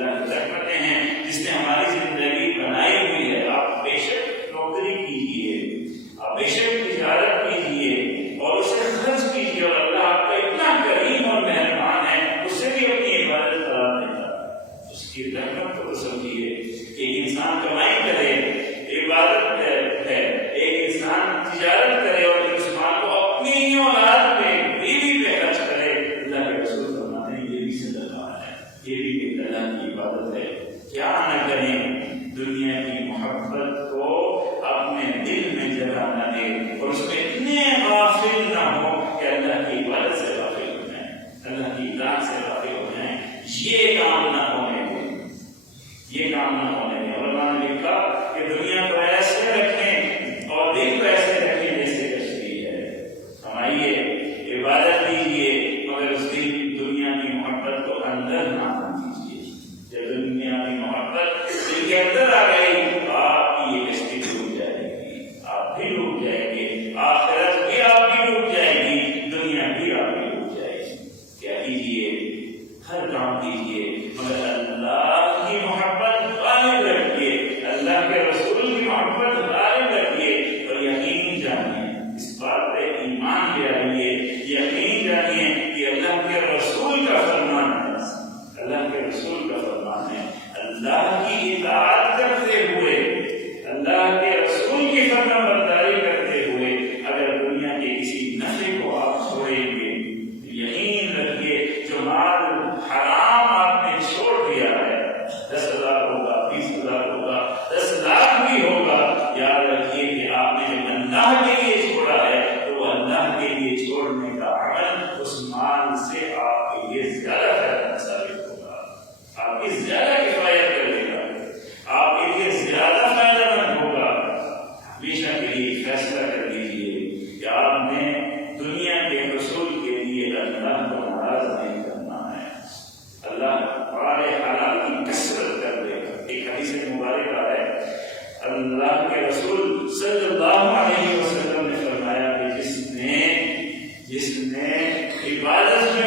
اللہ کی رحمتیں ہیں جس نے ہماری زندگی بنائی ہوئی ہے. آپ بے شک نوکری کیجیے، آپ بے شک تجارت کیجیے اور اسے خرچ کیجیے، اور اللہ آپ کا اتنا کریم اور مہربان ہے، اس سے بھی اپنی عبادت قرار دیتا ہے. اس کی رحمت کو سمجھیے. ایک انسان کمائی کرے، عبادت ہے، ایک انسان تجارت کرے اور اس مال کو اپنی ہی اولاد پہ، بیوی پہ خرچ کرے. اللہ کے رسول فرماتے ہیں یہ بھی صدقہ ہے، یہ بھی ایک اللہ کی عبادت ہے. کیا نہ کریں دنیا کی محبت کو اپنے دل میں جگہ نہ دے اور اس میں اتنے غافل نہ ہو کہ اللہ کی عبادت سے غافل ہو جائیں، اللہ کی اطاعت سے غافل ہو جائیں. یہ کام نہ ہونے دیں، یہ کام نہ ہونے دیں. علماء نے لکھا کہ دنیا کو ایسے رکھیں اور دل کو ایسے رکھیں جیسے کشتی ہے. کمائیے، عبادت کیجیے، مگر اس دنیا کی محبت کو اندر نہ کیجیے. جب دنیا کی محبت دل کے اندر آ گئی تو آپ کی یہ کشتی ڈوب جائے گی، آپ بھی ڈوب جائیں گے، آخرت بھی آپ کی ڈوب جائے گی، دنیا بھی آپ کی ڈوب جائے گی. کیا کیجیے؟ ہر کام کیجیے مگر اللہ کی محبت غالب رکھیے، اللہ کے رسول کی محبت غالب رکھیے، اور یقین جانیے، اس بات پہ ایمان لے آئیے، یقین جانیے کہ اللہ کے رسول کا فرمان ہے، اللہ کے رسول کا فرمان ہے. اللہ کی اطاعت کرتے ہوئے، اللہ کے رسول کی فرما برداری کرتے ہوئے اگر دنیا کے کسی نفع کو آپ چھوڑیں گے، یقین رکھیے جو مال حرام آپ نے چھوڑ دیا ہے، 10,000 ہوگا، 20,000 ہوگا، 10 لاکھ بھی ہوگا، یاد رکھیے کہ آپ نے جب اللہ کے لیے چھوڑا ہے تو وہ اللہ کے لیے چھوڑنے کا عمل اس مال سے آپ کے لیے زیادہ فائدہ ثابت ہوگا، آپ کی زیادہ کفایت کرے گا، آپ کے لیے زیادہ فائدہ مند ہوگا. ہمیشہ کے لیے فیصلہ کر لیجیے کہ آپ نے دنیا کے حصول کے لیے اللہ کو ناراض نہیں کرنا ہے. اللہ بڑے حلال کی کثرت کر دے گا. ایک حدیث مبارکہ ہے، اللہ کے رسول صلی اللہ علیہ وسلم نے فرمایا کہ جس نے عبادت میں